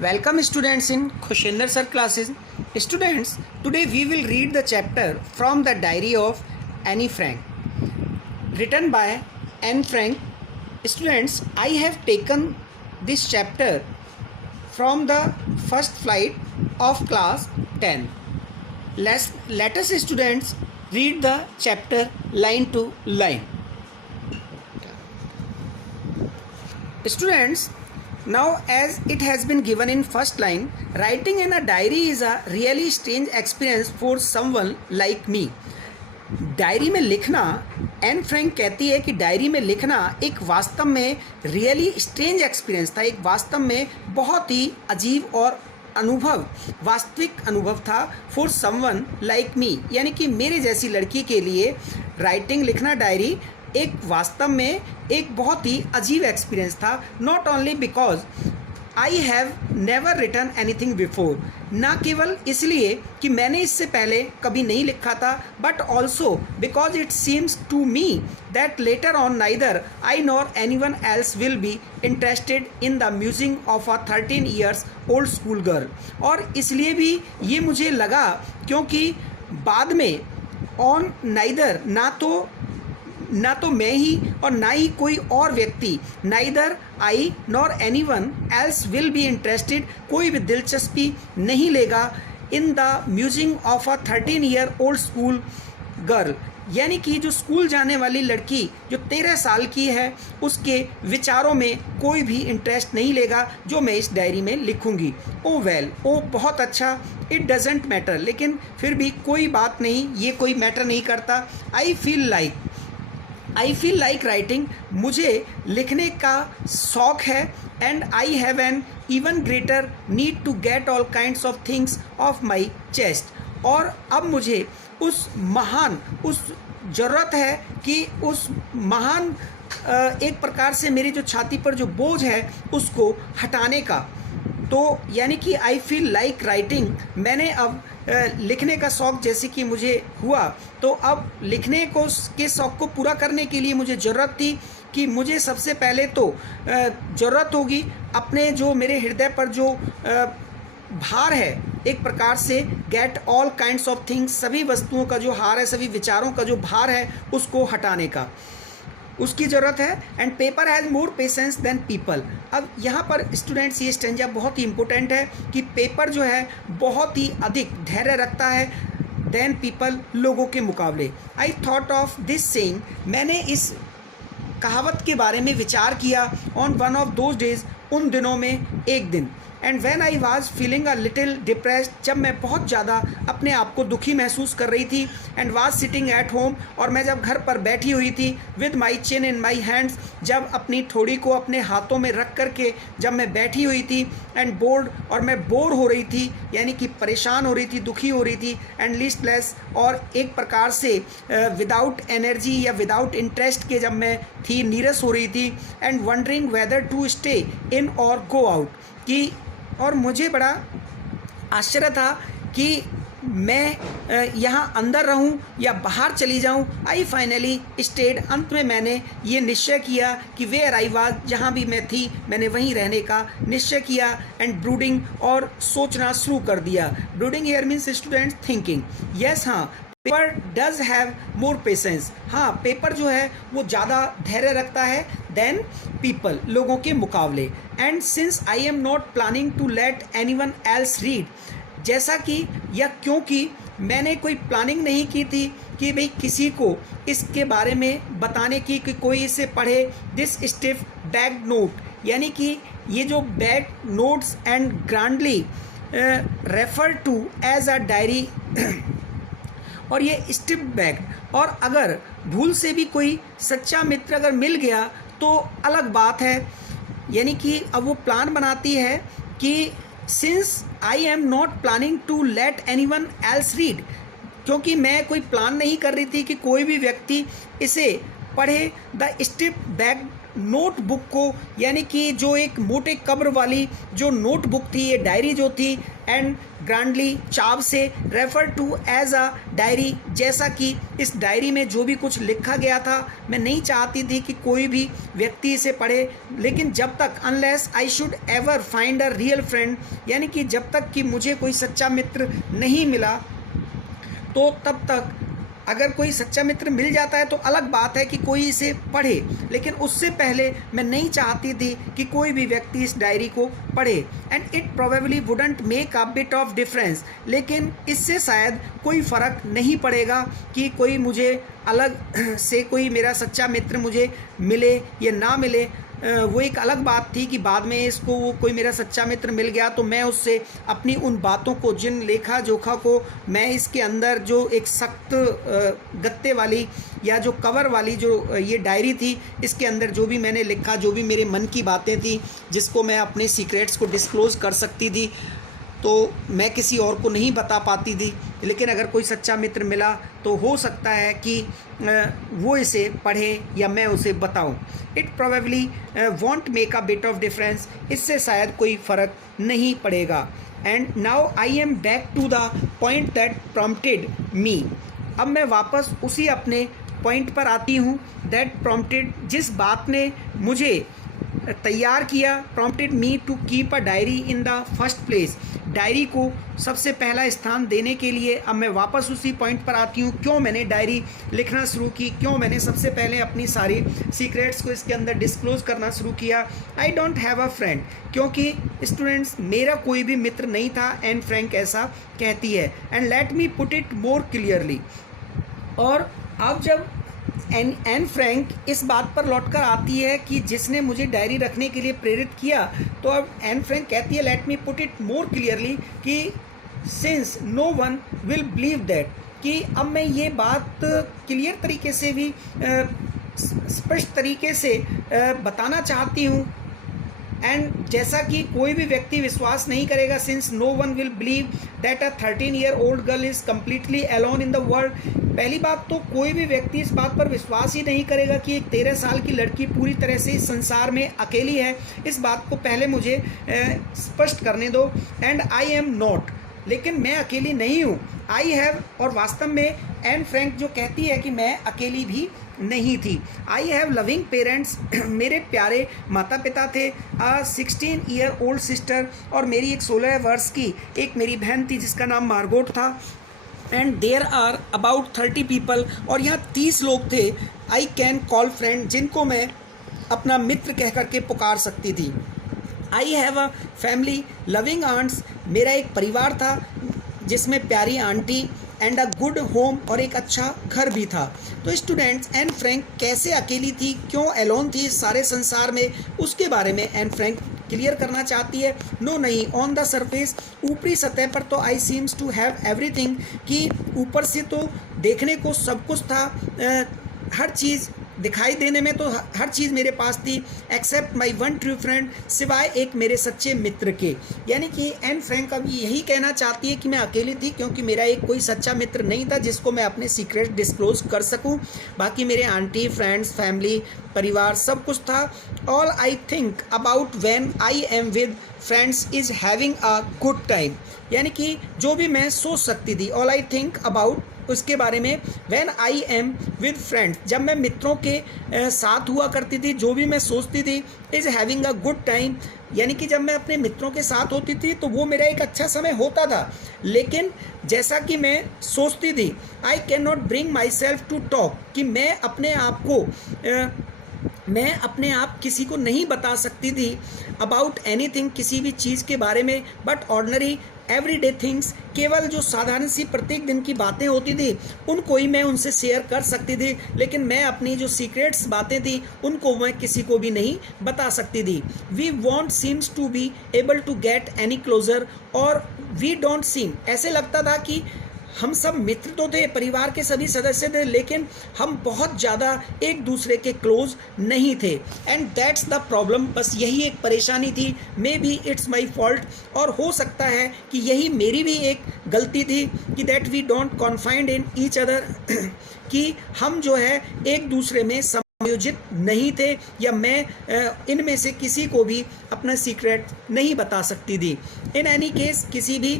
Welcome students in Khushinder sir classes. Students, today we will read the chapter from the diary of Anne Frank, written by Anne Frank. Students, I have taken this chapter from the first flight of class 10. Let us students read the chapter line to line. Students, now as it has been given in first line, writing in a diary is a really strange experience for someone like me. Diary में लिखना, N Frank कहती है कि diary में लिखना एक वास्तव में रियली स्ट्रेंज एक्सपीरियंस था, एक वास्तव में बहुत ही अजीब और वास्तविक अनुभव था फॉर समवन लाइक मी, यानी कि मेरे जैसी लड़की के लिए राइटिंग लिखना डायरी एक वास्तव में एक बहुत ही अजीब एक्सपीरियंस था. Not only because I have never written anything before, ना केवल इसलिए कि मैंने इससे पहले कभी नहीं लिखा था, but also because it seems to me that later on neither I nor anyone else will be interested in the musing of a 13 years old school girl. और इसलिए भी ये मुझे लगा क्योंकि बाद में ऑन नाइदर ना तो मैं ही और ना ही कोई और व्यक्ति, neither I nor anyone else will be interested, कोई भी दिलचस्पी नहीं लेगा इन the musing of a 13 year old school girl, यानी कि जो स्कूल जाने वाली लड़की जो 13 साल की है उसके विचारों में कोई भी इंटरेस्ट नहीं लेगा जो मैं इस डायरी में लिखूंगी. ओ वेल, ओ बहुत अच्छा, इट डजेंट मैटर, लेकिन फिर भी कोई बात नहीं, ये कोई मैटर नहीं करता. आई फील लाइक राइटिंग, मुझे लिखने का शौक है. And I have an even greater need to get all kinds of things off my chest. और अब मुझे उस ज़रूरत है कि उस महान एक प्रकार से मेरी जो छाती पर जो बोझ है उसको हटाने का. तो यानी कि आई फील लाइक राइटिंग, मैंने अब लिखने का शौक़ जैसे कि मुझे हुआ, तो अब लिखने के शौक़ को पूरा करने के लिए मुझे ज़रूरत थी कि मुझे सबसे पहले तो ज़रूरत होगी अपने जो मेरे हृदय पर जो भार है, एक प्रकार से gate all kinds of things, सभी वस्तुओं का जो हार है, सभी विचारों का जो भार है उसको हटाने का, उसकी ज़रूरत है. And paper has more patience than people. अब यहाँ पर स्टूडेंट्स ये स्टेंजा बहुत ही इम्पोर्टेंट है कि पेपर जो है बहुत ही अधिक धैर्य रखता है देन पीपल, लोगों के मुकाबले. I thought of this saying, मैंने इस कहावत के बारे में विचार किया on one of those days, उन दिनों में एक दिन. And when I was feeling a little depressed, जब मैं बहुत ज़्यादा अपने आप को दुखी महसूस कर रही थी. And was sitting at home, और मैं जब घर पर बैठी हुई थी, with my chin in my hands, जब अपनी थोड़ी को अपने हाथों में रख करके जब मैं बैठी हुई थी. एंड बोर्ड, और मैं बोर हो रही थी, यानी कि परेशान हो रही थी, दुखी हो रही थी. एंड लिस्टलेस, और एक प्रकार से विदाउट एनर्जी या विदाउट इंटरेस्ट के जब मैं थी, नीरस हो रही थी. And wondering whether to stay in or go out, कि और मुझे बड़ा आश्चर्य था कि मैं यहाँ अंदर रहूँ या बाहर चली जाऊँ. आई फाइनली स्टेड, अंत में मैंने ये निश्चय किया कि वेयर आई वाज, जहाँ भी मैं थी मैंने वहीं रहने का निश्चय किया. एंड ब्रूडिंग, और सोचना शुरू कर दिया. Brooding here means student thinking. Yes, हाँ, paper does have more patience. हाँ, पेपर जो है वो ज़्यादा धैर्य रखता है देन पीपल, लोगों के मुकाबले. And since I am not planning to let anyone else read, जैसा कि या क्योंकि मैंने कोई प्लानिंग नहीं की थी कि भाई किसी को इसके बारे में बताने की कि कोई इसे पढ़े. दिस स्टिफ बैग नोट, यानी कि ये जो bag notes and grandly refer to as a diary, और ये स्टिप बैग, और अगर भूल से भी कोई सच्चा मित्र अगर मिल गया तो अलग बात है. यानी कि अब वो प्लान बनाती है कि since I am not planning to let anyone else read, क्योंकि मैं कोई प्लान नहीं कर रही थी कि कोई भी व्यक्ति इसे पढ़े. द स्टिप बैग नोटबुक को, यानी कि जो एक मोटे कब्र वाली जो नोटबुक थी, ये डायरी जो थी, एंड ग्रांडली चाव से refer to as a diary, जैसा कि इस डायरी में जो भी कुछ लिखा गया था मैं नहीं चाहती थी कि कोई भी व्यक्ति इसे पढ़े, लेकिन जब तक unless I should ever find a real friend, यानी कि जब तक कि मुझे कोई सच्चा मित्र नहीं मिला, तो तब तक अगर कोई सच्चा मित्र मिल जाता है तो अलग बात है कि कोई इसे पढ़े, लेकिन उससे पहले मैं नहीं चाहती थी कि कोई भी व्यक्ति इस डायरी को पढ़े। And it probably wouldn't make a bit of difference, लेकिन इससे शायद कोई फ़र्क नहीं पड़ेगा कि कोई मुझे अलग से कोई मेरा सच्चा मित्र मुझे मिले या ना मिले। वो एक अलग बात थी कि बाद में इसको वो कोई मेरा सच्चा मित्र मिल गया तो मैं उससे अपनी उन बातों को, जिन लेखा जोखा को मैं इसके अंदर जो एक सख्त गत्ते वाली या जो कवर वाली जो ये डायरी थी, इसके अंदर जो भी मैंने लिखा, जो भी मेरे मन की बातें थी, जिसको मैं अपने सीक्रेट्स को डिस्क्लोज़ कर सकती थी, तो मैं किसी और को नहीं बता पाती थी। लेकिन अगर कोई सच्चा मित्र मिला तो हो सकता है कि वो इसे पढ़े या मैं उसे बताऊं। It probably won't make a bit of difference, इससे शायद कोई फ़र्क नहीं पड़ेगा। And now I am back to the point that prompted me. अब मैं वापस उसी अपने पॉइंट पर आती हूँ, दैट प्रॉम्प्टेड, जिस बात ने मुझे तैयार किया, prompted me to keep a diary in the first place, diary को सबसे पहला स्थान देने के लिए। अब मैं वापस उसी पॉइंट पर आती हूँ, क्यों मैंने डायरी लिखना शुरू की, क्यों मैंने सबसे पहले अपनी सारी सीक्रेट्स को इसके अंदर डिस्क्लोज़ करना शुरू किया। I don't have a friend, क्योंकि स्टूडेंट्स मेरा कोई भी मित्र नहीं था, एन फ्रैंक ऐसा कहती है। And let me put it more clearly, और अब जब एन फ्रैंक इस बात पर लौटकर आती है कि जिसने मुझे डायरी रखने के लिए प्रेरित किया, तो अब एन फ्रैंक कहती है let me put it more clearly कि since no one will believe that, कि अब मैं ये बात क्लियर तरीके से भी स्पष्ट तरीके से बताना चाहती हूँ। एंड जैसा कि कोई भी व्यक्ति विश्वास नहीं करेगा, since no one will believe that a 13-year-old girl is completely alone in the world. पहली बात तो कोई भी व्यक्ति इस बात पर विश्वास ही नहीं करेगा कि एक 13 साल की लड़की पूरी तरह से इस संसार में अकेली है। इस बात को पहले मुझे स्पष्ट करने दो। एंड आई एम नॉट, लेकिन मैं अकेली नहीं हूँ। आई हैव, और वास्तव में एन फ्रैंक जो कहती है कि मैं अकेली भी नहीं थी। आई हैव लविंग पेरेंट्स, मेरे प्यारे माता पिता थे। 16-year-old सिस्टर, और मेरी एक 16 वर्ष की एक मेरी बहन थी जिसका नाम मार्गोट था। And there are about 30 people, और यहाँ 30 लोग थे आई कैन कॉल फ्रेंड, जिनको मैं अपना मित्र कह करके पुकार सकती थी। I have a family loving aunts, मेरा एक परिवार था जिसमें प्यारी aunty, and a good home, और एक अच्छा घर भी था। तो स्टूडेंट्स, एन फ्रैंक कैसे अकेली थी, क्यों एलोन थी इस सारे संसार में, उसके बारे में एन फ्रैंक क्लियर करना चाहती है। नो नहीं, ऑन द सरफेस, ऊपरी सतह पर तो आई सीम्स टू हैव एवरीथिंग, कि ऊपर से तो देखने को सब कुछ था, हर चीज़ दिखाई देने में तो हर चीज़ मेरे पास थी, except my one true friend, सिवाय एक मेरे सच्चे मित्र के। यानी कि एन फ्रैंक अब यही कहना चाहती है कि मैं अकेली थी क्योंकि मेरा एक कोई सच्चा मित्र नहीं था जिसको मैं अपने सीक्रेट डिस्क्लोज कर सकूं। बाकी मेरे आंटी, फ्रेंड्स, फैमिली, परिवार सब कुछ था। All I think about when I am with friends is having a good time, यानी कि जो भी मैं सोच सकती थी, ऑल आई थिंक अबाउट, उसके बारे में, when I am with friends, जब मैं मित्रों के साथ हुआ करती थी, जो भी मैं सोचती थी, is having a good time, यानी कि जब मैं अपने मित्रों के साथ होती थी तो वो मेरा एक अच्छा समय होता था। लेकिन जैसा कि मैं सोचती थी, I cannot bring myself to talk, कि मैं अपने आप किसी को नहीं बता सकती थी अबाउट एनीथिंग, किसी भी चीज़ के बारे में, बट ऑर्डनरी एवरीडे थिंग्स, केवल जो साधारण सी प्रत्येक दिन की बातें होती थी उनको ही मैं उनसे शेयर कर सकती थी, लेकिन मैं अपनी जो सीक्रेट्स बातें थी उनको मैं किसी को भी नहीं बता सकती थी। We won't seems to be able to get any closer, और वी डोंट सीम, ऐसे लगता था कि हम सब मित्र तो थे, परिवार के सभी सदस्य थे, लेकिन हम बहुत ज़्यादा एक दूसरे के क्लोज नहीं थे। एंड दैट्स द प्रॉब्लम, बस यही एक परेशानी थी। May be it's my fault, और हो सकता है कि यही मेरी भी एक गलती थी कि that we don't confined in each other, कि हम जो है एक दूसरे में आयोजित नहीं थे, या मैं इनमें से किसी को भी अपना सीक्रेट नहीं बता सकती थी। इन एनी केस किसी भी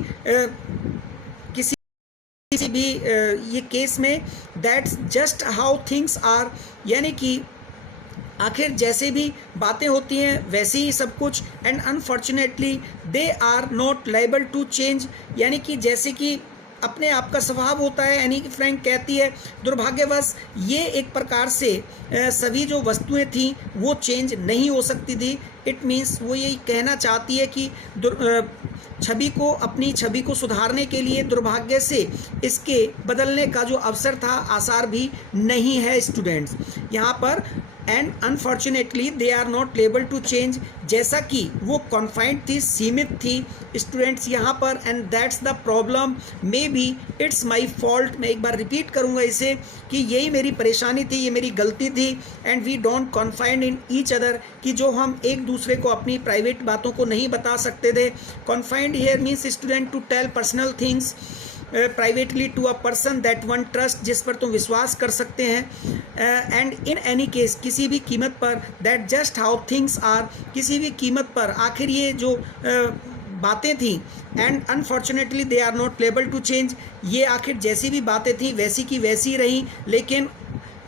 ये केस में that's just how things are, यानी कि आखिर जैसे भी बातें होती हैं वैसे ही सब कुछ। And unfortunately they are not liable to change, यानी कि जैसे कि अपने आप का स्वभाव होता है। एनी फ्रैंक कहती है दुर्भाग्यवश ये एक प्रकार से सभी जो वस्तुएं थीं वो चेंज नहीं हो सकती थी। इट मीन्स वो यही कहना चाहती है कि अपनी छवि को सुधारने के लिए दुर्भाग्य से इसके बदलने का जो अवसर था, आसार भी नहीं है स्टूडेंट्स यहाँ पर। And unfortunately they are not able to change, जैसा कि वो कॉन्फाइंड थी, सीमित थी स्टूडेंट्स यहाँ पर। And that's the problem, may be it's my fault. मैं एक बार रिपीट करूँगा इसे कि यही मेरी परेशानी थी, ये मेरी गलती थी। And we don't confined in each other, कि जो हम एक दूसरे को अपनी प्राइवेट बातों को नहीं बता सकते थे। Confide here means student to tell personal things privately to a person that one trust, जिस पर तुम विश्वास कर सकते हैं। एंड इन एनी केस किसी भी कीमत पर, that just how things are, किसी भी कीमत पर आखिर ये जो बातें थी। And unfortunately they are not able to change, ये आखिर जैसी भी बातें थी वैसी की वैसी रही, लेकिन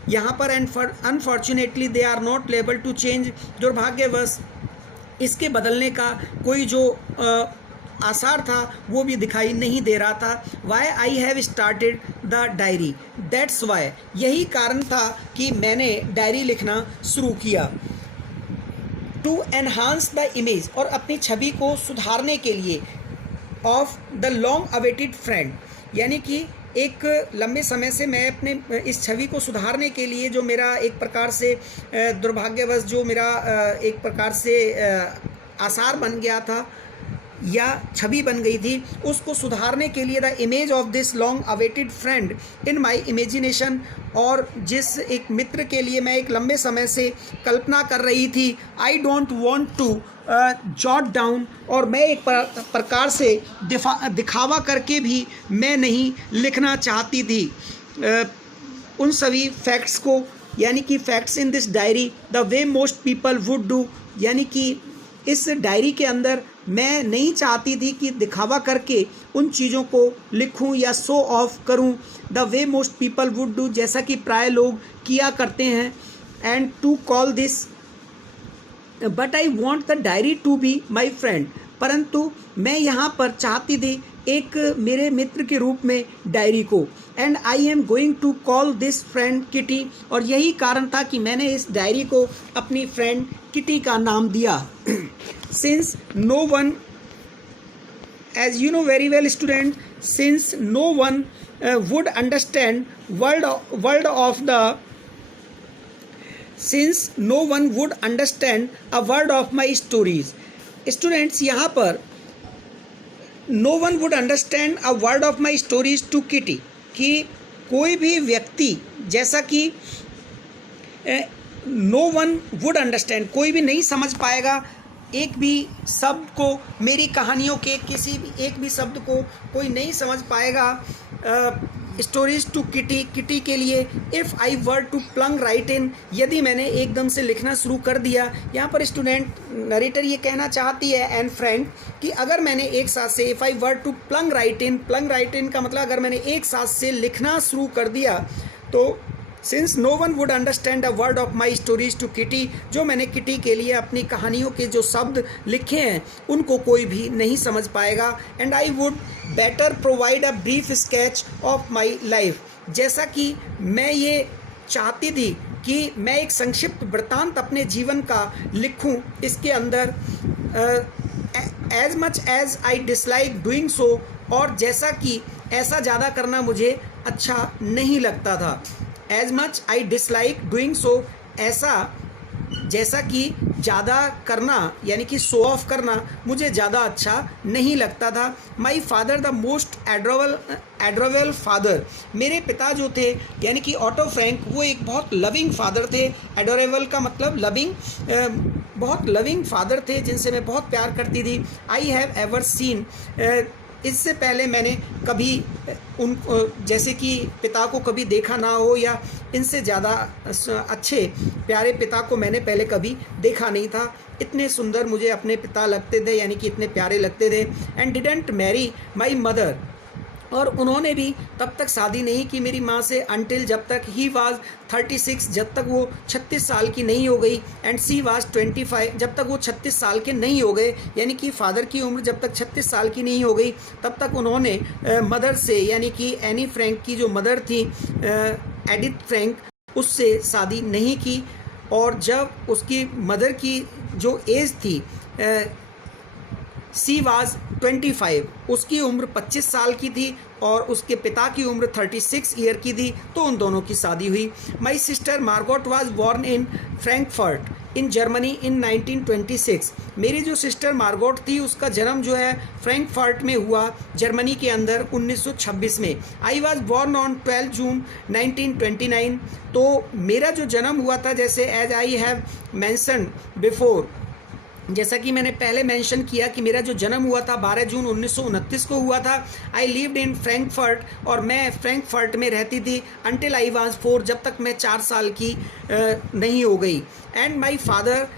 यहाँ पर unfortunately they are not able to change, दुर्भाग्यवश इसके बदलने का कोई जो आसार था वो भी दिखाई नहीं दे रहा था। Why I have started the diary, that's why, यही कारण था कि मैंने डायरी लिखना शुरू किया। टू एनहांस द इमेज, और अपनी छवि को सुधारने के लिए, of the long awaited friend, यानी कि एक लंबे समय से मैं अपने इस छवि को सुधारने के लिए, जो मेरा एक प्रकार से दुर्भाग्यवश जो मेरा एक प्रकार से आसार बन गया था या छवि बन गई थी, उसको सुधारने के लिए the image of this long awaited friend in my imagination, और जिस एक मित्र के लिए मैं एक लंबे समय से कल्पना कर रही थी, I don't want to jot down, और मैं एक प्रकार से दिखावा करके भी मैं नहीं लिखना चाहती थी उन सभी फैक्ट्स को, यानी कि facts in this diary the way most people would do, यानी कि इस डायरी के अंदर मैं नहीं चाहती थी कि दिखावा करके उन चीज़ों को लिखूं या शो ऑफ करूं, the way most people would do, जैसा कि प्राय लोग किया करते हैं। And to call this, but I want the diary to be my friend, परंतु मैं यहाँ पर चाहती थी एक मेरे मित्र के रूप में डायरी को। And I am going to call this friend Kitty, और यही कारण था कि मैंने इस डायरी को अपनी फ्रेंड किटी का नाम दिया। Since no one, as you know very well student, since no one would understand word of the, since no one would understand a word of my stories. Students यहाँ पर no one would understand a word of my stories to Kitty, कि कोई भी व्यक्ति, जैसा कि no one would understand, कोई भी नहीं समझ पाएगा एक भी शब्द को, मेरी कहानियों के किसी भी एक भी शब्द को कोई नहीं समझ पाएगा स्टोरीज टू किटी, किटी के लिए। If I were to plunge right in, यदि मैंने एकदम से लिखना शुरू कर दिया। यहाँ पर स्टूडेंट नरेटर ये कहना चाहती है एंड फ्रेंड कि अगर मैंने एक साथ से, if I were to plunge right in का मतलब अगर मैंने एक साथ से लिखना शुरू कर दिया, तो since no one would understand a word of my stories to Kitty, जो मैंने किटी के लिए अपनी कहानियों के जो शब्द लिखे हैं उनको कोई भी नहीं समझ पाएगा। And I would better provide a brief sketch of my life, जैसा कि मैं ये चाहती थी कि मैं एक संक्षिप्त वृत्तांत अपने जीवन का लिखूं, इसके अंदर as much as I dislike doing so, और जैसा कि ऐसा ज़्यादा करना मुझे अच्छा नहीं लगता था। As much I dislike doing so, ऐसा जैसा कि ज़्यादा करना यानी कि शो ऑफ करना मुझे ज़्यादा अच्छा नहीं लगता था। My father the most adorable father, मेरे पिता जो थे यानी कि ऑटो फ्रैंक, वो एक बहुत लविंग फादर थे। एडोरेबल का मतलब लविंग, बहुत लविंग फादर थे जिनसे मैं बहुत प्यार करती थी। आई हैव एवर सीन, इससे पहले मैंने कभी उन जैसे कि पिता को कभी देखा ना हो, या इनसे ज़्यादा अच्छे प्यारे पिता को मैंने पहले कभी देखा नहीं था। इतने सुंदर मुझे अपने पिता लगते थे, यानी कि इतने प्यारे लगते थे। And didn't marry my mother, और उन्होंने भी तब तक शादी नहीं की मेरी माँ से, अनटिल जब तक ही वाज 36, जब तक वो 36 साल की नहीं हो गई, एंड सी वाज 25, जब तक वो 36 साल के नहीं हो गए, यानी कि फादर की उम्र जब तक 36 साल की नहीं हो गई तब तक उन्होंने मदर से, यानी कि एनी फ्रैंक की जो मदर थी एडिथ फ्रैंक, उससे शादी नहीं की। और जब उसकी मदर की जो एज थी सी वाज 25, उसकी उम्र 25 साल की थी और उसके पिता की उम्र 36 ईयर की थी, तो उन दोनों की शादी हुई। My sister Margot was born in Frankfurt in Germany in 1926। मेरी जो सिस्टर मार्गोट थी उसका जन्म जो है फ्रैंकफर्ट में हुआ, जर्मनी के अंदर 1926 में। I was born on 12 June 1929। तो मेरा जो जन्म हुआ था, जैसे as I have mentioned before, जैसा कि मैंने पहले मेंशन किया कि मेरा जो जन्म हुआ था 12 जून 1929 को हुआ था। आई लिव्ड इन फ्रैंकफर्ट, और मैं फ्रैंकफर्ट में रहती थी अंटिल आई वाज 4, जब तक मैं 4 साल की नहीं हो गई। And my father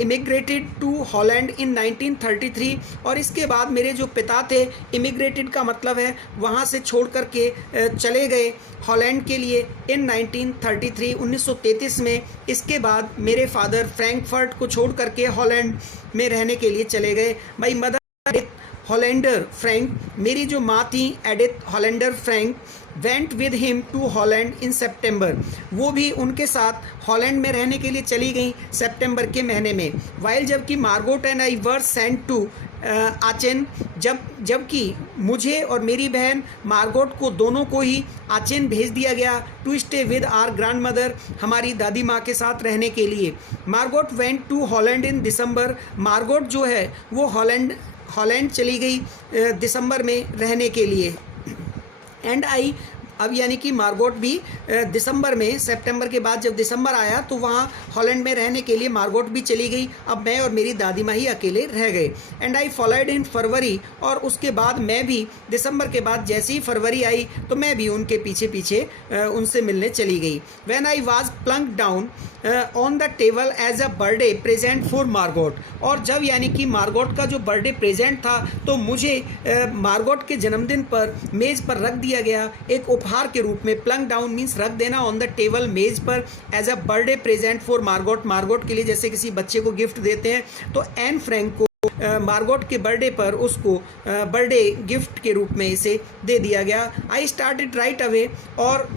immigrated to Holland in 1933, और इसके बाद मेरे जो पिता थे, इमिग्रेटेड का मतलब है वहाँ से छोड़ कर के चले गए हॉलैंड के लिए इन 1933, 1933 में। इसके बाद मेरे फादर फ्रैंकफर्ट को छोड़ करके हॉलैंड में रहने के लिए चले गए। माई मदर हॉलैंडर फ्रैंक, मेरी जो माँ थी Edith Hollander Frank, went with him to Holland in सितंबर, वो भी उनके साथ हॉलैंड में रहने के लिए चली गई सितंबर के महीने में। वाइल जबकि Margot and I were sent to Aachen, जबकि मुझे और मेरी बहन मार्गोट को दोनों को ही आचेन भेज दिया गया to stay with our grandmother, हमारी दादी माँ के साथ रहने के लिए। Margot went to Holland in December, Margot जो है वो हॉलैंड चली गई दिसंबर में रहने के लिए। एंड आई, अब यानी कि मार्गोट भी दिसंबर में, सितंबर के बाद जब दिसंबर आया तो वहाँ हॉलैंड में रहने के लिए मार्गोट भी चली गई। अब मैं और मेरी दादी माँ ही अकेले रह गए। एंड आई फॉलोड इन फरवरी, और उसके बाद मैं भी दिसंबर के बाद जैसे ही फरवरी आई तो मैं भी उनके पीछे पीछे उनसे मिलने चली गई। When I was plunked down on the table as a birthday present for Margot, और जब यानी कि मार्गोट का जो बर्थडे प्रेजेंट था तो मुझे मार्गोट के जन्मदिन पर मेज़ पर रख दिया गया एक उपहार के रूप में। प्लंक डाउन मीन्स रख देना, ऑन द टेबल मेज पर, as a birthday present for Margot, Margot के लिए जैसे किसी बच्चे को गिफ्ट देते हैं, तो एन फ्रैंक को मार्गोट के बर्थडे पर उसको बर्थडे गिफ्ट के रूप में इसे दे दिया गया। आई स्टार्टेड राइट अवे, और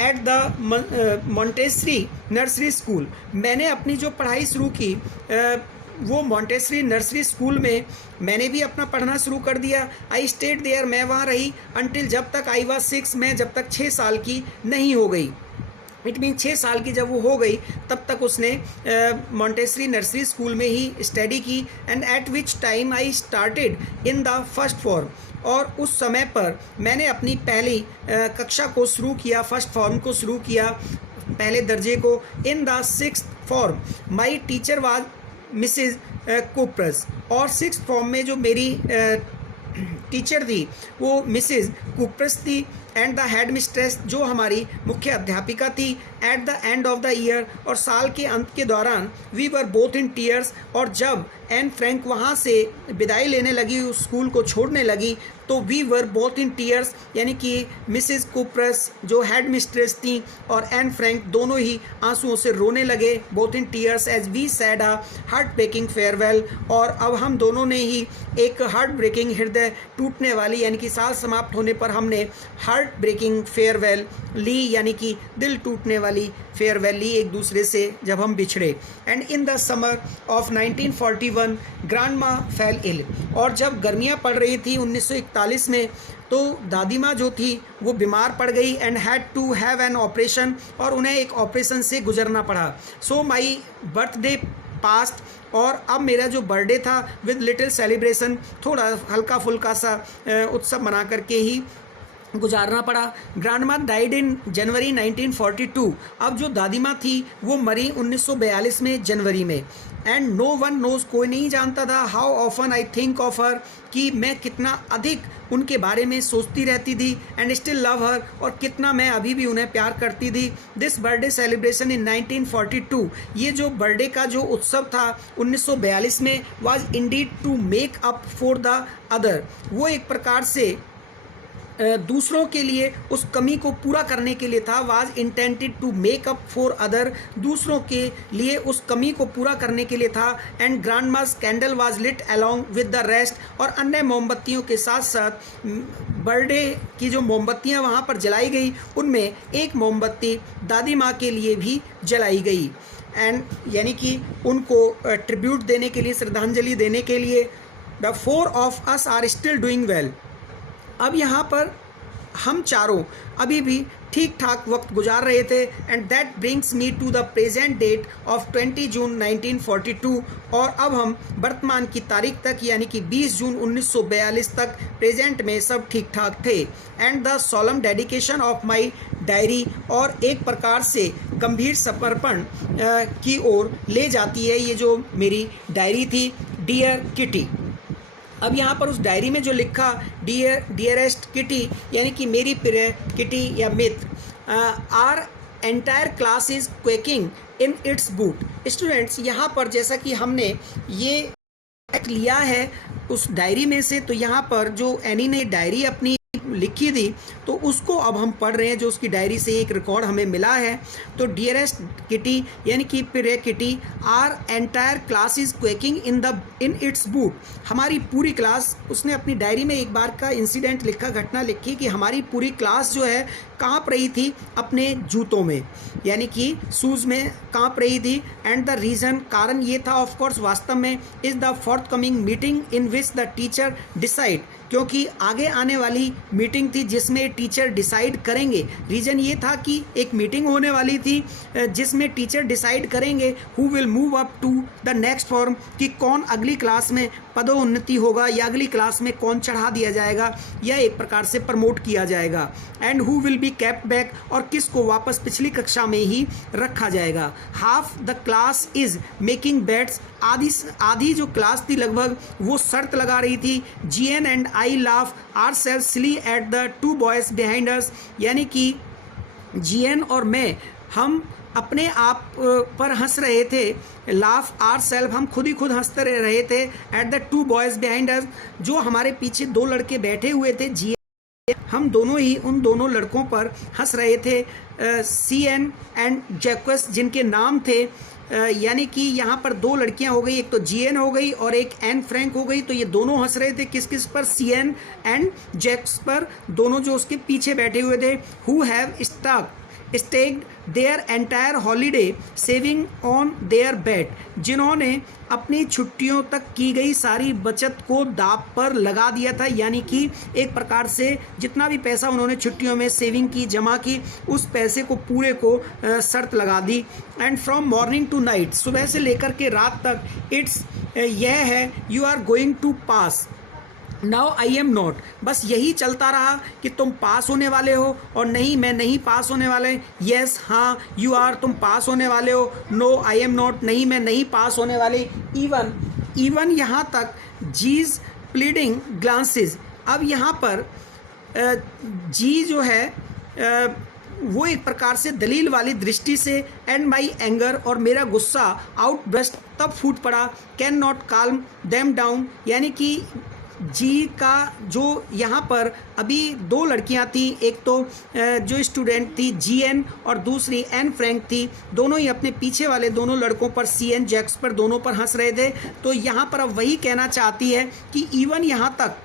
at the Montessori nursery school, मैंने अपनी जो पढ़ाई शुरू की वो मॉन्टेसरी नर्सरी स्कूल में मैंने भी अपना पढ़ना शुरू कर दिया। आई स्टेड देयर, मैं वहाँ रही अंटिल जब तक आई वाज 6, मैं जब तक 6 साल की नहीं हो गई। इट मीन 6 साल की जब वो हो गई तब तक उसने मॉन्टेसरी नर्सरी स्कूल में ही स्टडी की। And eight which time I started in the first form, और उस समय पर मैंने अपनी पहली कक्षा को शुरू किया, फर्स्ट फॉर्म को शुरू किया, पहले दर्जे को। In the 6th form my teacher was Mrs Kuperus, और 6th फॉर्म में जो मेरी टीचर थी वो मिसेज कुप्रस थी। एंड द हेड मिस्ट्रेस, जो हमारी मुख्य अध्यापिका थी। At the end of the year, और साल के अंत के दौरान, we were both in tears, और जब एन फ्रैंक वहाँ से विदाई लेने लगी, उस स्कूल को छोड़ने लगी, तो we were both in tears, यानी कि मिसेस कुप्रस जो हेड मिस्ट्रेस थी और एन फ्रैंक दोनों ही आंसुओं से रोने लगे, both in tears as we said a heart breaking farewell. और अब हम दोनों ने ही एक हार्ट ब्रेकिंग, हृदय टूटने वाली, यानी कि साल समाप्त होने पर हमने हार्ट ब्रेकिंग फेयरवेल ली, यानी कि दिल टूटने वाली फेयरवेल ली एक दूसरे से जब हम बिछड़े। And in the summer of 1941 grand माँ फेल इल, और जब गर्मियाँ पड़ रही थी 1941 में, तो दादी माँ जो थी वो बीमार पड़ गई। And had to have an operation, और उन्हें एक ऑपरेशन से गुजरना पड़ा। सो माई बर्थडे पास्ट, और अब मेरा जो बर्थडे था विद लिटिल सेलिब्रेशन, थोड़ा हल्का फुल्का सा उत्सव मना करके ही गुजारना पड़ा। ग्रैंड माँ डाइड इन जनवरी 1942, अब जो दादी माँ थी वो मरी 1942 में जनवरी में। एंड नो वन नोज, कोई नहीं जानता था, how often I think of her, कि मैं कितना अधिक उनके बारे में सोचती रहती थी, एंड स्टिल लव हर, और कितना मैं अभी भी उन्हें प्यार करती थी। दिस बर्थडे सेलिब्रेशन इन 1942, ये जो बर्थडे का जो उत्सव था 1942 में, was indeed to make up for the other, वो एक प्रकार से दूसरों के लिए उस कमी को पूरा करने के लिए था। Was intended to make up for other, दूसरों के लिए उस कमी को पूरा करने के लिए था। And grandma's candle was lit along with the rest, और अन्य मोमबत्तियों के साथ साथ बर्थडे की जो मोमबत्तियां वहाँ पर जलाई गई, उनमें एक मोमबत्ती दादी माँ के लिए भी जलाई गई। एंड यानी कि उनको ट्रिब्यूट देने के लिए, श्रद्धांजलि देने के लिए। The four of us are still doing well, अब यहाँ पर हम चारों अभी भी ठीक ठाक वक्त गुजार रहे थे। And that brings me to the present date of 20 June 1942, और अब हम वर्तमान की तारीख तक यानी कि 20 जून 1942 तक प्रेजेंट में सब ठीक ठाक थे। And the solemn dedication of my diary, और एक प्रकार से गंभीर समर्पण की ओर ले जाती है ये जो मेरी डायरी थी, डियर किटी। अब यहाँ पर उस डायरी में जो लिखा, डियरेस्ट किटी, यानी कि मेरी प्रिय किटी या मित्र, our entire class is quaking in its boots. Students, यहाँ पर जैसा कि हमने ये लिया है उस डायरी में से, तो यहाँ पर जो एनी ने डायरी अपनी लिखी थी तो उसको अब हम पढ़ रहे हैं, जो उसकी डायरी से एक रिकॉर्ड हमें मिला है। तो डियरेस्ट किटी यानी कि प्रिय Kitty, our entire class is quaking in its boots, हमारी पूरी क्लास, उसने अपनी डायरी में एक बार का इंसिडेंट लिखा, घटना लिखी कि हमारी पूरी क्लास जो है काँप रही थी अपने जूतों में, यानी कि शूज़ में काँप रही थी। एंड द रीज़न, कारण ये था ऑफ कोर्स वास्तव में, is the forthcoming meeting in which the teacher decide, क्योंकि आगे आने वाली मीटिंग थी जिसमें टीचर डिसाइड करेंगे। रीज़न ये था कि एक मीटिंग होने वाली थी जिसमें टीचर डिसाइड करेंगे who will move up to the next form, कि कौन अगली क्लास में पदोन्नति होगा या अगली क्लास में कौन चढ़ा दिया जाएगा या एक प्रकार से प्रमोट किया जाएगा। And who will be kept back, और किसको वापस पिछली कक्षा में ही रखा जाएगा। Half the class is making bets, आधी जो क्लास थी लगभग वो शर्त लगा रही थी। GN and I laugh our self silly at the two boys behind us, यानी कि जीएन और मैं, हम अपने आप पर हंस रहे थे। लाफ आर सेल्फ, हम खुद ही खुद हंसते रहे थे। Eight the two boys behind अस, जो हमारे पीछे दो लड़के बैठे हुए थे, जी हम दोनों ही उन दोनों लड़कों पर हंस रहे थे। सीएन एंड जैक्वस, जिनके नाम थे, यानी कि यहाँ पर दो लड़कियाँ हो गई, एक तो जीएन हो गई और एक एन फ्रैंक हो गई। तो ये दोनों हंस रहे थे किस किस पर, सीएन एंड जैक्स पर, दोनों जो उसके पीछे बैठे हुए थे। Who have staked their entire holiday saving on their bet, जिन्होंने अपनी छुट्टियों तक की गई सारी बचत को दांव पर लगा दिया था, यानी कि एक प्रकार से जितना भी पैसा उन्होंने छुट्टियों में सेविंग की, जमा की, उस पैसे को पूरे को शर्त लगा दी। And from morning to night, सुबह से लेकर के रात तक, इट्स यह है, you are going to pass, now I am not, बस यही चलता रहा कि तुम पास होने वाले हो, और नहीं मैं नहीं पास होने वाले। येस हाँ, यू आर, तुम पास होने वाले हो। नो आई एम नॉट, नहीं मैं नहीं पास होने वाली। इवन यहाँ तक जीज प्लीडिंग ग्लांसेस, अब यहाँ पर जी जो है वो एक प्रकार से दलील वाली दृष्टि से, एंड माई एंगर, और मेरा गुस्सा आउट ब्रस्ट तब फूट पड़ा, can not calm them down, यानी कि जी का जो यहाँ पर अभी दो लड़कियाँ थी, एक तो जो स्टूडेंट थी जीएन और दूसरी एन फ्रैंक थी, दोनों ही अपने पीछे वाले दोनों लड़कों पर, सीएन जैक्स पर, दोनों पर हंस रहे थे। तो यहाँ पर अब वही कहना चाहती है कि इवन यहाँ तक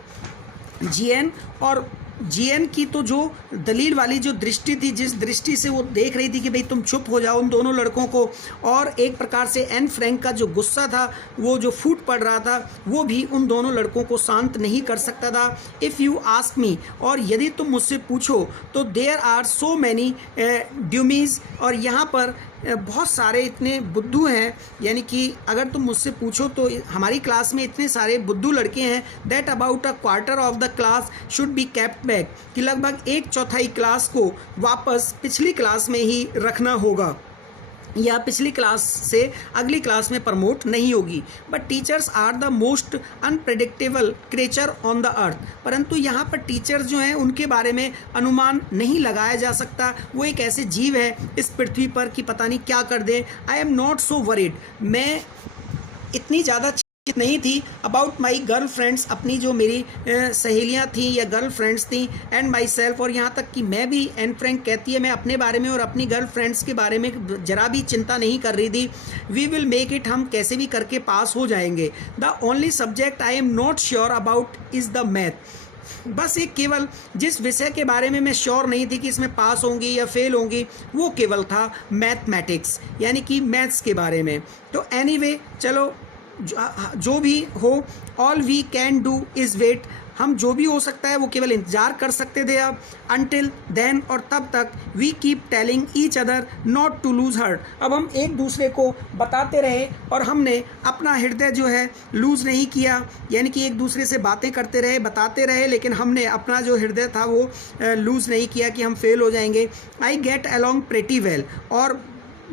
जीएन और जीएन की तो जो दलील वाली जो दृष्टि थी, जिस दृष्टि से वो देख रही थी कि भाई तुम चुप हो जाओ उन दोनों लड़कों को, और एक प्रकार से एन फ्रैंक का जो गुस्सा था, वो जो फूट पड़ रहा था, वो भी उन दोनों लड़कों को शांत नहीं कर सकता था। इफ़ यू आस्क मी, और यदि तुम मुझसे पूछो तो देयर आर सो मैनी ड्यूमीज, और यहाँ पर बहुत सारे इतने बुद्धू हैं, यानी कि अगर तुम मुझसे पूछो तो हमारी क्लास में इतने सारे बुद्धू लड़के हैं, that about a quarter of the class should be kept back, कि लगभग 1/4 क्लास को वापस पिछली क्लास में ही रखना होगा। या पिछली क्लास से अगली क्लास में प्रमोट नहीं होगी। But teachers are the most unpredictable creature on the earth. परंतु यहाँ पर टीचर्स जो हैं उनके बारे में अनुमान नहीं लगाया जा सकता। वो एक ऐसे जीव है इस पृथ्वी पर कि पता नहीं क्या कर दे। I am not so worried. मैं इतनी ज़्यादा नहीं थी अबाउट माई गर्ल फ्रेंड्स, अपनी जो मेरी सहेलियाँ थीं या गर्ल फ्रेंड्स थीं, एंड माई सेल्फ, और यहाँ तक कि मैं भी, एन फ्रैंक कहती है, मैं अपने बारे में और अपनी गर्ल फ्रेंड्स के बारे में ज़रा भी चिंता नहीं कर रही थी। वी विल मेक इट, हम कैसे भी करके पास हो जाएंगे। The only subject I am not sure about is the math. बस एक केवल जिस विषय के बारे में मैं श्योर नहीं थी कि इसमें पास होंगी या फेल होंगी, वो केवल था मैथमेटिक्स, यानी कि मैथ्स के बारे में। तो एनीवे, चलो जो भी हो, all we can do is wait. हम जो भी हो सकता है वो केवल इंतज़ार कर सकते थे अब, अनटिल देन, और तब तक we keep telling each other not to lose heart. अब हम एक दूसरे को बताते रहे और हमने अपना हृदय जो है लूज़ नहीं किया, यानी कि एक दूसरे से बातें करते रहे, बताते रहे, लेकिन हमने अपना जो हृदय था वो लूज़ नहीं किया कि हम फेल हो जाएंगे। I get along pretty well, और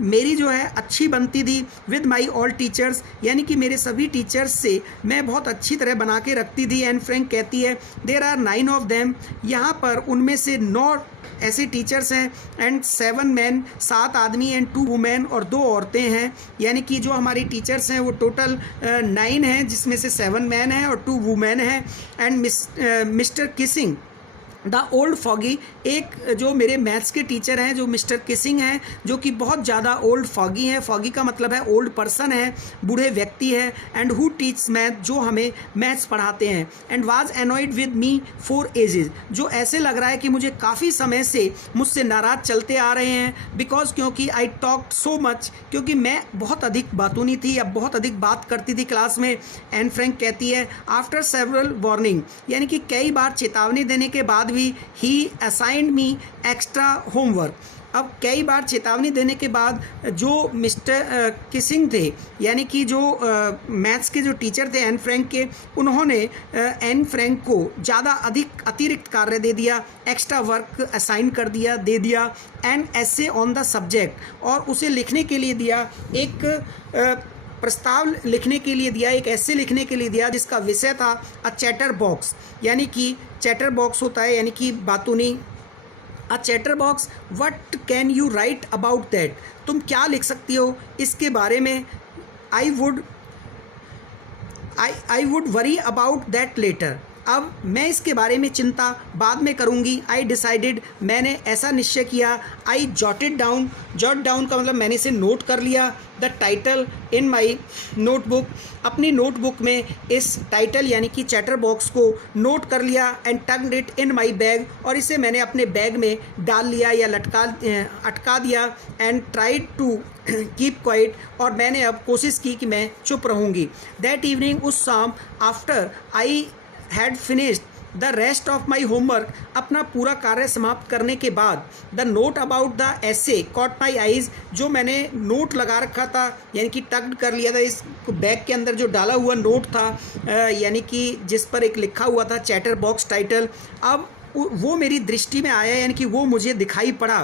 मेरी जो है अच्छी बनती थी विद माई ऑल टीचर्स, यानी कि मेरे सभी टीचर्स से मैं बहुत अच्छी तरह बना के रखती थी। एंड फ्रैंक कहती है देर आर 9 ऑफ देम, यहाँ पर उनमें से 9 ऐसे टीचर्स हैं, एंड 7 मैन, 7 आदमी, एंड 2 वुमेन, और 2 औरतें हैं। यानी कि जो हमारी टीचर्स हैं वो टोटल 9 हैं, जिसमें से 7 मैन हैं और 2 वुमेन हैं। And Mr kissing the old foggy, एक जो मेरे मैथ्स के टीचर हैं जो मिस्टर किसिंग हैं, जो कि बहुत ज़्यादा ओल्ड फॉगी हैं। फॉगी का मतलब है ओल्ड पर्सन है, बूढ़े व्यक्ति है। एंड हु टीच मैथ, जो हमें मैथ्स पढ़ाते हैं। And was annoyed with me for ages, जो ऐसे लग रहा है कि मुझे काफ़ी समय से मुझसे नाराज़ चलते आ रहे हैं। बिकॉज, क्योंकि आई टॉक्ड सो मच, क्योंकि मैं बहुत अधिक बातूनी थी या बहुत अधिक बात करती थी क्लास में। एन फ्रैंक कहती है आफ्टर सेवरल वार्निंग, यानी कि कई बार चेतावनी देने के बाद भी ही असाइंड मी एक्स्ट्रा होमवर्क। अब कई बार चेतावनी देने के बाद जो मिस्टर किसिंग थे, यानी कि जो मैथ्स के जो टीचर थे एन फ्रैंक के, उन्होंने एन फ्रैंक को ज़्यादा अधिक अतिरिक्त कार्य दे दिया, एक्स्ट्रा वर्क असाइन कर दिया, दे दिया। An essay on the subject, और उसे लिखने के लिए दिया, एक प्रस्ताव लिखने के लिए दिया, एक ऐसे लिखने के लिए दिया जिसका विषय था अ चैटर बॉक्स, यानी कि चैटर बॉक्स होता है यानी कि बातूनी। A chatterbox, what can you write about that, तुम क्या लिख सकती हो इसके बारे में। I would worry about that letter, अब मैं इसके बारे में चिंता बाद में करूंगी। आई डिसाइडेड, मैंने ऐसा निश्चय किया। आई जॉटेड डाउन, जॉट डाउन का मतलब मैंने इसे नोट कर लिया। The title in my notebook, अपनी नोटबुक में इस टाइटल यानी कि चैटर बॉक्स को नोट कर लिया। And tugged it in my bag, और इसे मैंने अपने बैग में डाल लिया या अटका दिया। And tried to keep quiet, और मैंने अब कोशिश की कि मैं चुप रहूँगी। दैट इवनिंग, उस शाम, after I had finished the rest of my homework, अपना पूरा कार्य समाप्त करने के बाद, the note about the essay caught my eyes, जो मैंने नोट लगा रखा था यानी कि टग्ड कर लिया था, इस बैग के अंदर जो डाला हुआ नोट था यानी कि जिस पर एक लिखा हुआ था चैटर बॉक्स टाइटल, अब वो मेरी दृष्टि में आया, यानी कि वो मुझे दिखाई पड़ा।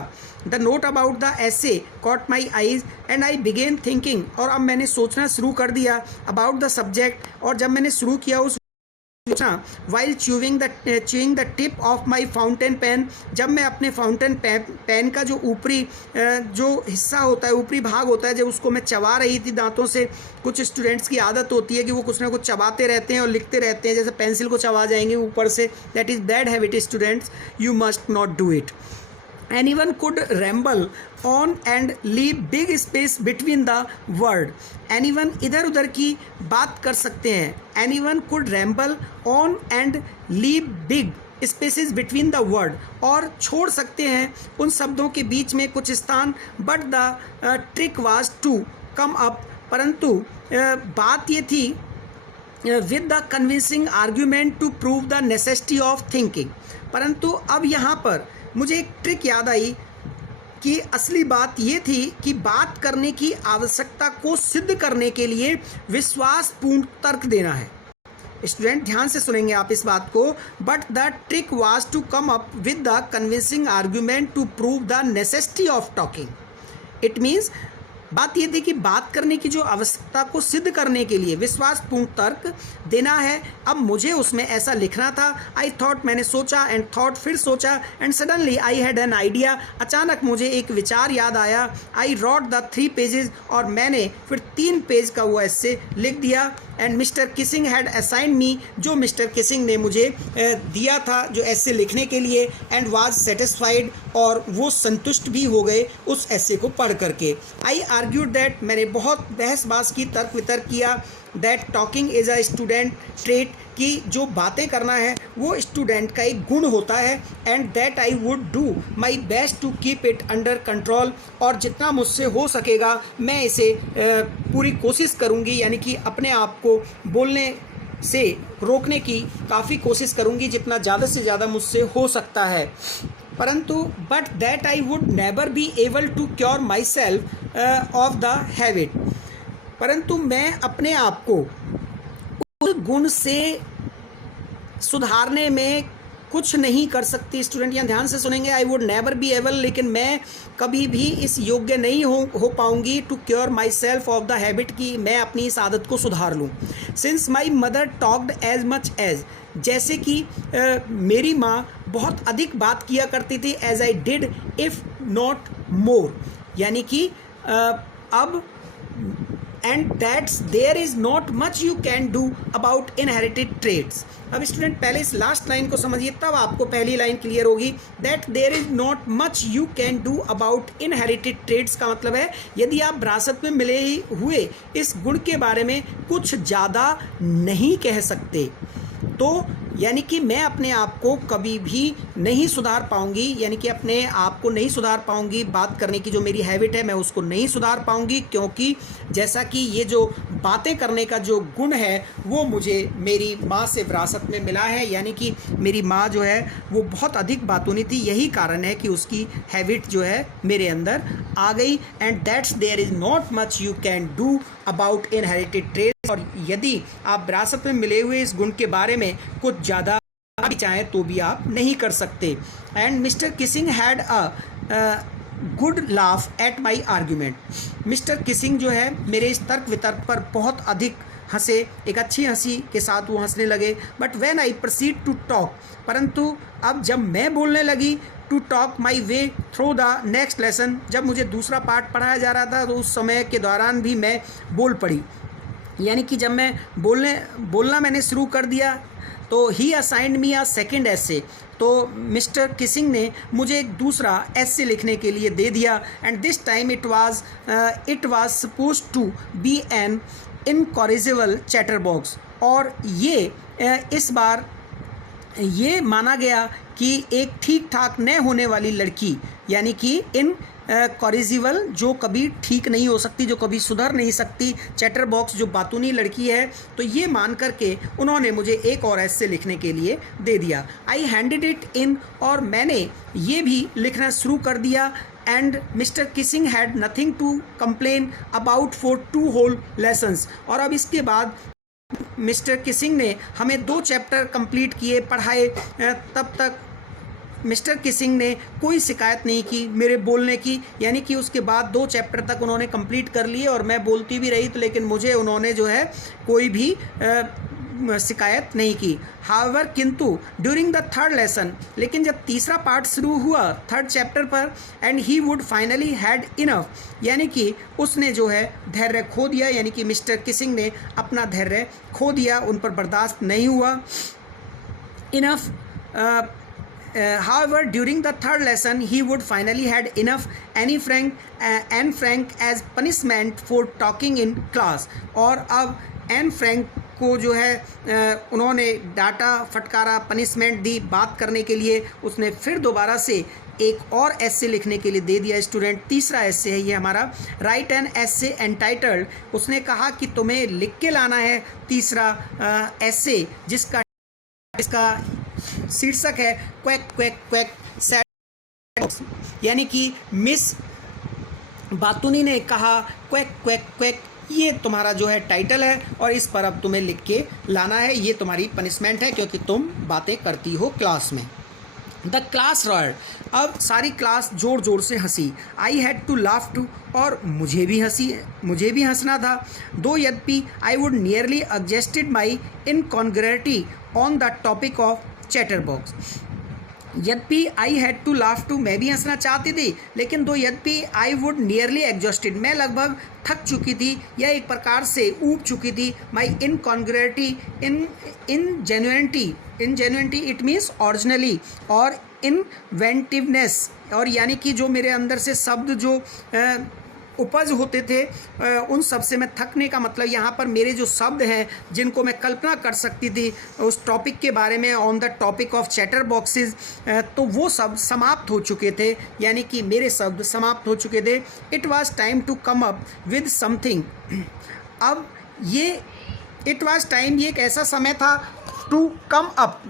The note about the essay caught my eyes and I began thinking, और अब मैंने सोचना शुरू कर दिया अबाउट द सब्जेक्ट, और जब मैंने शुरू किया उस while chewing the tip of my fountain pen, जब मैं अपने फाउंटेन पेन का जो ऊपरी जो हिस्सा होता है, ऊपरी भाग होता है, जब उसको मैं चबा रही थी दांतों से। कुछ स्टूडेंट्स की आदत होती है कि वो कुछ ना कुछ चबाते रहते हैं और लिखते रहते हैं, जैसे पेंसिल को चबा जाएंगे ऊपर से। That is bad habit students, you must not do it. Anyone could ramble on and leave big space between the word. Anyone इधर उधर की बात कर सकते हैं। Anyone could ramble on and leave big spaces between the word, और छोड़ सकते हैं उन शब्दों के बीच में कुछ स्थान। But the trick was to come up, परंतु बात ये थी with the convincing argument to prove the necessity of thinking, परंतु अब यहाँ पर मुझे एक ट्रिक याद आई कि असली बात ये थी कि बात करने की आवश्यकता को सिद्ध करने के लिए विश्वासपूर्ण तर्क देना है। स्टूडेंट ध्यान से सुनेंगे आप इस बात को। But the trick was to come up with the convincing argument to prove the necessity of talking. It means बात ये थी कि बात करने की जो आवश्यकता को सिद्ध करने के लिए विश्वासपूर्ण तर्क देना है। अब मुझे उसमें ऐसा लिखना था। आई थॉट, मैंने सोचा, एंड थॉट, फिर सोचा, and suddenly I had an idea, अचानक मुझे एक विचार याद आया। आई रॉट द 3 पेजेस, और मैंने फिर 3 पेज का वो ऐसे लिख दिया। And Mr Keesing had assign me, जो मिस्टर किसिंग ने मुझे दिया था जो ऐसे लिखने के लिए, एंड वाज सेटिस्फाइड, और वो संतुष्ट भी हो गए उस ऐसे को पढ़ करके। आई आर्ग्यूड दैट, मैंने बहुत बहसबाज की, तर्क वितर्क किया, that talking is a student trait, कि जो बातें करना है वो स्टूडेंट का एक गुण होता है, and that I would do my best to keep it under control, और जितना मुझसे हो सकेगा मैं इसे पूरी कोशिश करूँगी, यानी कि अपने आप को बोलने से रोकने की काफ़ी कोशिश करूँगी जितना ज़्यादा से ज़्यादा मुझसे हो सकता है। परंतु but that I would never be able to cure myself of the habit, परंतु मैं अपने आप को उस गुण से सुधारने में कुछ नहीं कर सकती। स्टूडेंट यहाँ ध्यान से सुनेंगे, I would never be able, लेकिन मैं कभी भी इस योग्य नहीं हो पाऊंगी to cure myself of the habit, की मैं अपनी इस आदत को सुधार लूँ। Since my mother talked as much as, जैसे कि मेरी माँ बहुत अधिक बात किया करती थी, as I did if not more, यानी कि अब and that's there is not much you can do about inherited traits. अब स्टूडेंट पहले इस लास्ट लाइन को समझिए, तब आपको पहली लाइन क्लियर होगी। That there is not much you can do about inherited traits का मतलब है यदि आप विरासत में मिले हुए इस गुण के बारे में कुछ ज़्यादा नहीं कह सकते, तो यानी कि मैं अपने आप को कभी भी नहीं सुधार पाऊंगी, यानी कि अपने आप को नहीं सुधार पाऊंगी। बात करने की जो मेरी हैबिट है मैं उसको नहीं सुधार पाऊंगी, क्योंकि जैसा कि ये जो बातें करने का जो गुण है वो मुझे मेरी माँ से विरासत में मिला है, यानी कि मेरी माँ जो है वो बहुत अधिक बातूनी थी, यही कारण है कि उसकी हैबिट जो है मेरे अंदर आ गई। And that's there is not much you can do about inherited traits, और यदि आप विरासत में मिले हुए इस गुण के बारे में कुछ ज़्यादा भी चाहें तो भी आप नहीं कर सकते। And Mr Keesing had a good laugh at my argument, mister Keesing जो है मेरे इस तर्क वितर्क पर बहुत अधिक हंसे, एक अच्छी हंसी के साथ वो हंसने लगे। But when I proceed to talk, परंतु अब जब मैं बोलने लगी, to talk my way through the next lesson, जब मुझे दूसरा पार्ट पढ़ाया जा रहा था तो उस समय के दौरान भी मैं बोल पड़ी, यानी कि जब मैं बोलना मैंने शुरू कर दिया तो ही असाइंड मी अ सेकेंड एसे, तो मिस्टर किसिंग ने मुझे एक दूसरा एसे लिखने के लिए दे दिया। And this time it was suppose to be an incorrigible chatterbox, और ये इस बार ये माना गया कि एक ठीक ठाक न होने वाली लड़की, यानी कि इन कॉरिजिबल जो कभी ठीक नहीं हो सकती, जो कभी सुधर नहीं सकती, चैटर बॉक्स जो बातूनी लड़की है, तो ये मान करके उन्होंने मुझे एक और ऐसे लिखने के लिए दे दिया। आई हैंडेड इट इन, और मैंने ये भी लिखना शुरू कर दिया। And Mr Keesing had nothing to complain about for 2 whole lessons, और अब इसके बाद मिस्टर किसिंग ने हमें 2 चैप्टर कंप्लीट किए, पढ़ाए। तब तक मिस्टर किसिंग ने कोई शिकायत नहीं की मेरे बोलने की, यानी कि उसके बाद 2 चैप्टर तक उन्होंने कंप्लीट कर लिए और मैं बोलती भी रही, तो लेकिन मुझे उन्होंने जो है कोई भी शिकायत नहीं की। हाउएवर, किंतु ड्यूरिंग द 3rd लेसन, लेकिन जब तीसरा पार्ट शुरू हुआ 3rd चैप्टर पर, and he would finally had enough, यानी कि उसने जो है धैर्य खो दिया, यानी कि मिस्टर किसिंग ने अपना धैर्य खो दिया, उन पर बर्दाश्त नहीं हुआ। Enough however, during the 3rd lesson, he would finally had enough Anne Frank as punishment for talking in class, और अब एन फ्रैंक को जो है उन्होंने डांटा, फटकारा, पनिशमेंट दी बात करने के लिए। उसने फिर दोबारा से एक और एस्से लिखने के लिए दे दिया। स्टूडेंट तीसरा एस्से है ये हमारा, राइट एन एस्से एंटाइटल्ड, उसने कहा कि तुम्हें लिख के लाना है तीसरा एस्से जिसका शीर्षक है क्वैक क्वैक क्वैक सैड, यानी कि मिस बातूनी ने कहा क्वैक क्वैक क्वैक, ये तुम्हारा जो है टाइटल है और इस पर अब तुम्हें लिख के लाना है, ये तुम्हारी पनिशमेंट है क्योंकि तुम बातें करती हो क्लास में। द क्लास रॉयड, अब सारी क्लास ज़ोर ज़ोर से हंसी। I had to laugh too, और मुझे भी हंसना था। दो यद्यपि I would nearly adjusted my incongruity on the topic of chatterbox. यद्यपि I had to laugh too, मैं भी हंसना चाहती थी, लेकिन दो यद्यपि आई वुड नियरली एग्जॉस्टेड, मैं लगभग थक चुकी थी या एक प्रकार से ऊब चुकी थी। माई इनकॉन्ग्रेटी, इनजेन्युइनिटी इट मीन्स ओरिजिनली, और इन्वेंटिवनेस, और यानी कि जो मेरे अंदर से शब्द जो उपज होते थे उन सब से मैं थकने का मतलब यहाँ पर मेरे जो शब्द हैं जिनको मैं कल्पना कर सकती थी उस टॉपिक के बारे में, on the topic of chatter boxes, तो वो सब समाप्त हो चुके थे, यानी कि मेरे शब्द समाप्त हो चुके थे। It was time to come up with something, अब ये इट वॉज टाइम, ये एक ऐसा समय था, to come up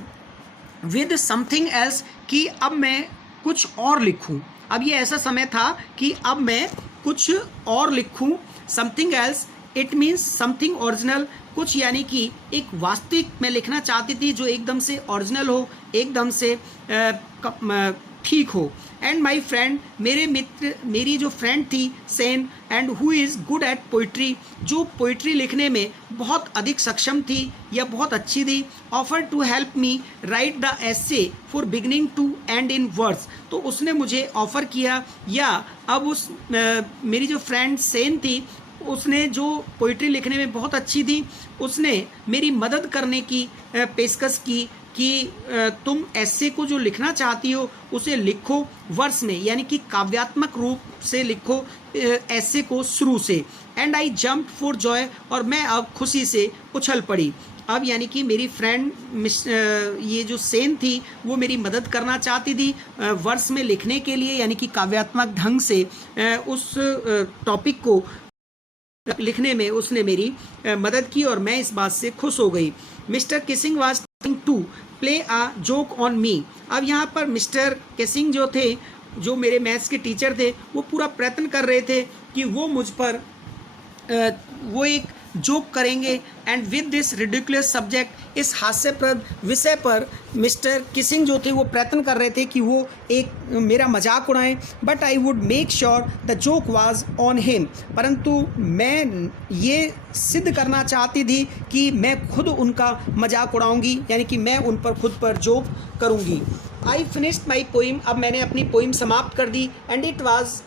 with something else, कि अब मैं कुछ और लिखूं। अब ये ऐसा समय था कि अब मैं कुछ और लिखूं। Something else it means something original, कुछ यानी कि एक वास्तविक मैं लिखना चाहती थी जो एकदम से ओरिजिनल हो, एकदम से ठीक हो। एंड माई फ्रेंड, मेरे मित्र, मेरी जो फ्रेंड थी Sen, and who is good at poetry, जो पोइट्री लिखने में बहुत अधिक सक्षम थी या बहुत अच्छी थी, offer to help me write the essay for beginning to end in words, तो उसने मुझे ऑफ़र किया, या अब उस मेरी जो फ्रेंड सेन थी उसने जो पोइट्री लिखने में बहुत अच्छी थी, उसने मेरी मदद करने की पेशकश की कि तुम ऐसे को जो लिखना चाहती हो उसे लिखो वर्स में, यानी कि काव्यात्मक रूप से लिखो ऐसे को शुरू से। And I jump for Joy, और मैं अब खुशी से उछल पड़ी। अब यानी कि मेरी फ्रेंड ये जो सेन थी वो मेरी मदद करना चाहती थी वर्स में लिखने के लिए, यानी कि काव्यात्मक ढंग से उस टॉपिक को लिखने में उसने मेरी मदद की, और मैं इस बात से खुश हो गई। Mr Keesing was trying to play a joke on me, अब यहाँ पर मिस्टर किसिंग जो थे, जो मेरे मैथ्स के टीचर थे, वो पूरा प्रयत्न कर रहे थे कि वो मुझ पर वो एक जोक करेंगे। And with this ridiculous subject, इस हास्यप्रद विषय पर मिस्टर किसिंग जो थे वो प्रयत्न कर रहे थे कि वो एक मेरा मजाक उड़ाएं। But I would make sure the joke was on him, परंतु मैं ये सिद्ध करना चाहती थी कि मैं खुद उनका मजाक उड़ाऊंगी, यानी कि मैं उन पर खुद पर जोक करूंगी। आई फिनिश्ड माई पोइम, अब मैंने अपनी पोइम समाप्त कर दी। And it was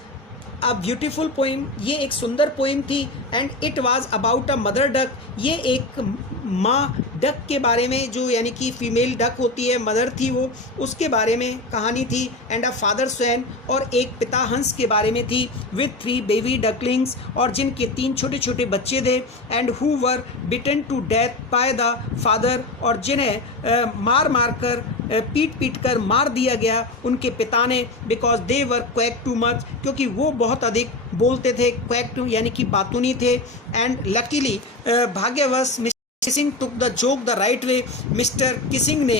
a beautiful poem, ये एक सुंदर पोइम थी। And it was about a mother duck, ये एक माँ डक के बारे में, जो यानी कि फीमेल डक होती है, मदर थी वो, उसके बारे में कहानी थी। एंड अ फादर स्वैन, और एक पिता हंस के बारे में थी। विथ 3 बेबी डकलिंग्स, और जिनके 3 छोटे छोटे बच्चे थे। And who were beaten to death by the father, और जिन्हें मार मार कर पीट कर मार दिया गया उनके पिता ने, because they were quack too much, क्योंकि वो बहुत अधिक बोलते थे, क्वैक टू यानी कि बातूनी थे। एंड लकीली, भाग्यवश, Keesing took the joke the right way, Mr Keesing ने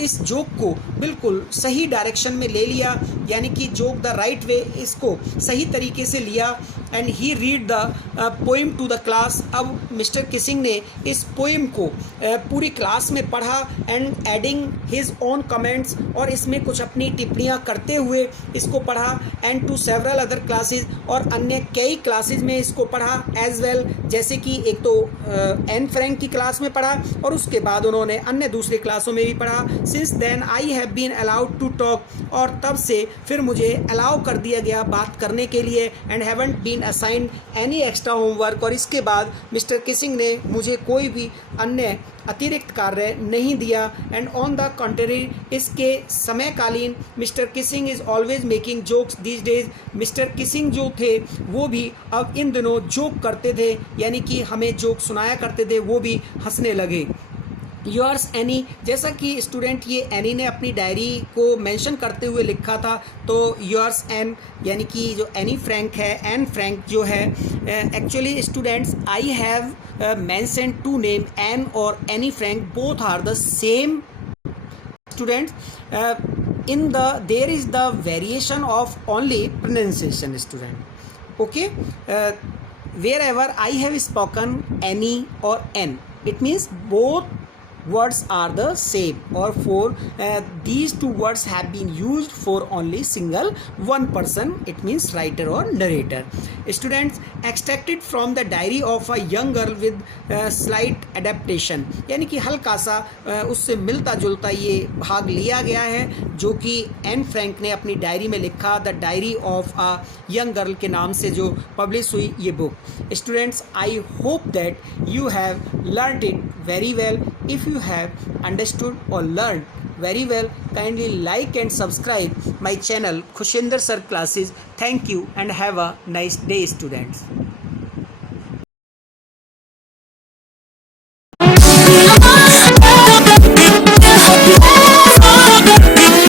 इस जोक को बिल्कुल सही डायरेक्शन में ले लिया, यानी कि जोक द राइट वे, इसको सही तरीके से लिया। And he read the poem to the class, अब मिस्टर किसिंग ने इस पोइम को पूरी क्लास में पढ़ा। And adding his own comments, और इसमें कुछ अपनी टिप्पणियाँ करते हुए इसको पढ़ा। And to several other classes, और अन्य कई क्लासेस में इसको पढ़ा एज वेल, जैसे कि एक तो एन फ्रैंक की क्लास में पढ़ा, और उसके बाद उन्होंने अन्य दूसरे क्लासों में भी पढ़ा। Since then I have been allowed to talk, और तब से फिर मुझे अलाउ कर दिया गया बात करने के लिए। And haven't been assigned any extra homework, और इसके बाद मिस्टर किसिंग ने मुझे कोई भी अन्य अतिरिक्त कार्य नहीं दिया। एंड ऑन द कॉन्ट्ररी, इसके समयकालीन, Mr Keesing is always making jokes these days, Mr Keesing जो थे वो भी अब इन दिनों जोक करते थे, यानी कि हमें जोक सुनाया करते थे, वो भी हंसने लगे। योर्स एनी, जैसा कि स्टूडेंट ये एनी ने अपनी डायरी को मेंशन करते हुए लिखा था, तो योर्स एन, यानी कि जो एनी फ्रैंक है, एन फ्रैंक जो है, actually students I have mention 2 name, Anne और Annie Frank, both are the same students. in the there is the variation of only pronunciation student, okay. Wherever I have spoken any or n, it means both words are the same, or for these two words have been used for only single one person, it means writer or narrator. Students, extracted from the diary of a young girl with slight adaptation, यानी कि हल्का सा उससे मिलता जुलता ये भाग लिया गया है जो कि एन फ्रैंक ने अपनी डायरी में लिखा, the diary of a young girl के नाम से जो पब्लिश हुई ये book. Students, I hope that you have learned it very well. If you have understood or learned very well, kindly like and subscribe my channel Khushinder Sir Classes. Thank you and have a nice day, students.